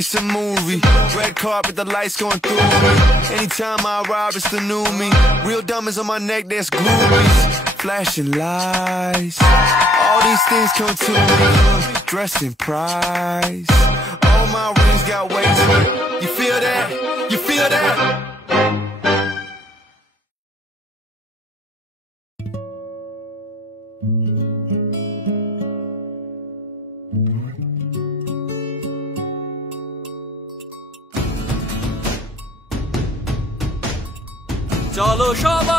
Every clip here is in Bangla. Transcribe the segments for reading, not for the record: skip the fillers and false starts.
It's a movie. Red carpet, the lights going through me. Anytime I arrive, it's the new me. Real diamonds on my neck, that's groupies. Flashing lights. All these things come to me. Dressed in price. All my rings got weight to it. You feel that? You feel that? চলো সবাই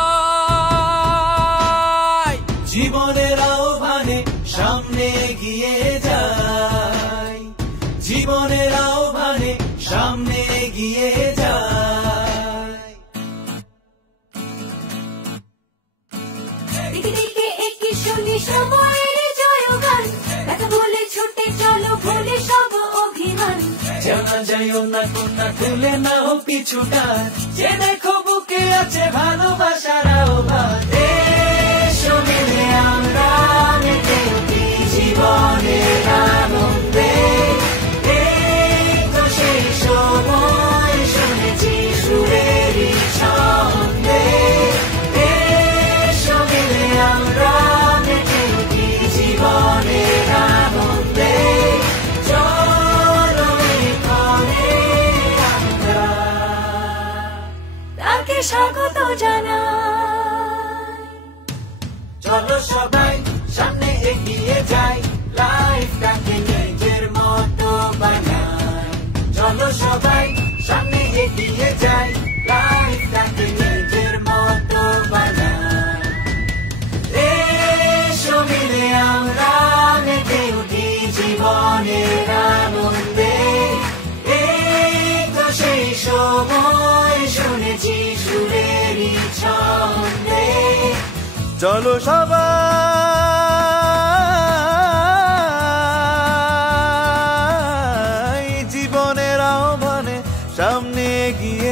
জীবনের আহ্বানে সামনে এগিয়ে যাই, জীবনের আহ্বানে সামনে এগিয়ে যাই। দিকে দিকে একই শুনি সময়ের জয়গান, দেখা বলে ছুটে চলো ভুলে সব অভিমান। জানা যাইও না কোনা খুলে না হোক কিছুটা, যে দেখো বুকে আছে ভালোবাসার আহ্বান। এসো মিলে আমরা মেতে উঠি জীবনের আনন্দে, এই তো সেই সময় শুনেছি সুরেরই ছন্দে। এসো মিলে আমরা মেতে উঠি জীবনের আনন্দে, তাকে স্বাগত জানাই। চলো সবাই সামনে এগিয়ে যাই, লাইফটাকে নিজের মতো বানাই। চলো সবাই সামনে এগিয়ে যাই, লাইফটাকে নিজের মতো বানাই। এসো মিলে আমরা মেতে উঠি জীবনের আনন্দে, এই তো সেই সময় শুনেছি সুরেরই ছন্দে। চলো সবাই জীবনের আহ্বানে সামনে এগিয়ে